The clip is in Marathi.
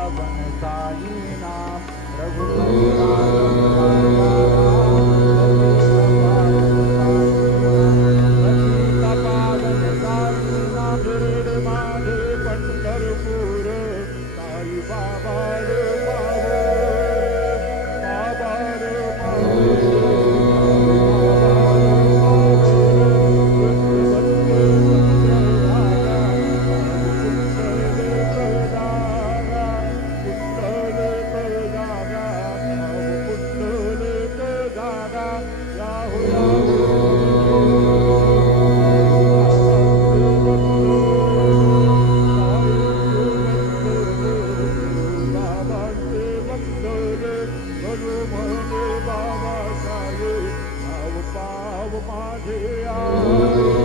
पावन साई नाम रघुपति राघव राजा राम रचित पावन साई नाम शिरडी माझे पंढरपूर साई बाबा रे बाबा रे माझे